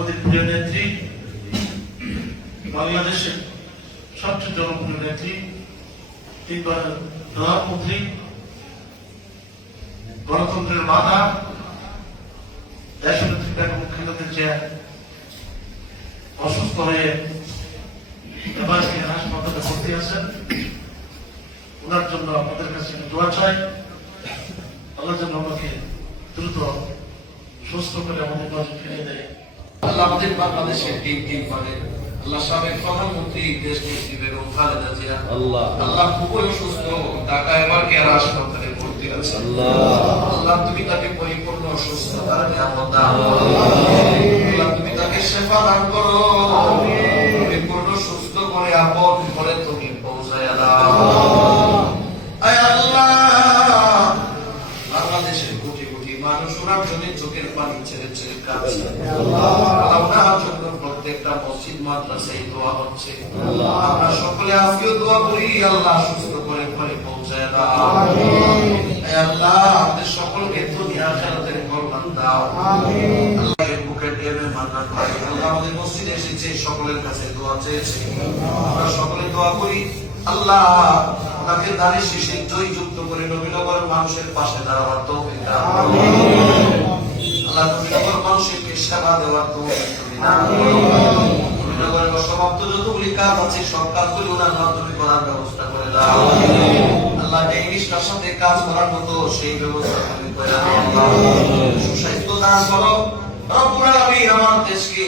আমাদের প্রিয় নেত্রী, বাংলাদেশের সবচেয়ে জনপ্রিয় নেত্রী, তিনবার প্রধানমন্ত্রী, গণতন্ত্রের মাতা, দেশনেত্রী বেগম খালেদা জিয়া অসুস্থ হয়ে এবার হাসপাতালে ভর্তি আছেন। ওনার জন্য আপনাদের কাছে দোয়া চাই, আল্লাহ যেন আমাকে দ্রুত সুস্থ করে আমাদের মাঝে ফিরিয়ে দেয়। আল্লাহ আমাদের বাংলাদেশের টিম মানে আল্লাহ সাবেক প্রধানমন্ত্রী দেশ নেত্রী বেগম খালেদা জিয়া আল্লাহ খুবই অসুস্থ, ঢাকা এবার কেয়ার হাসপাতালে ভর্তি আছে। আল্লাহ তুমি তাকে পরিপূর্ণ সুস্থতার নিয়ামত দাও। আল্লাহ তুমি তাকে শেফা দান করো, পরিপূর্ণ সুস্থ করে আপন করে তুমি পৌঁছায়া দাও। আয় আল্লাহ, বাংলাদেশের কোটি কোটি মানুষ ওনার জন্য চোখের পানি ছেড়ে ছেড়ে কাঁদছে। ওনার জন্য প্রত্যেকটা মসজিদ মাদ্রাসায় দোয়া হচ্ছে। আমরা সকলে আজকেও দোয়া করি, আল্লাহ সুস্থ করে ঘরে পৌঁছায় দাও। আল্লাহ আমাদের সকলকে দুনিয়া আখিরাতের কল্যাণ দাও। আল্লাহ এর বুকের ডেমে মান্নান করে আল্লাহ আমাদের মসজিদে এসেছে, সকলের কাছে দোয়া চেয়েছে। আমরা সকলে দোয়া করি, আল্লাহ ওনাকে দানের শীষে জয়যুক্ত করে নবীনগরের মানুষের পাশে দাঁড়াবার তৌফিক দাও। আল্লাহ নবীনগর মানুষকে সেবা দেওয়ার তৌফিক দাও। নবীনগরের অসমাপ্ত যতগুলি কাজ আছে সব কাজগুলি ওনার মাধ্যমে করার ব্যবস্থা করে দাও। আল্লাহ এই নিষ্ঠার সাথে কাজ করার মতো সেই ব্যবস্থা তুমি করে দাও। সুস্বাস্থ্য দান করো রব্বুল আলামিন। আমার দেশকে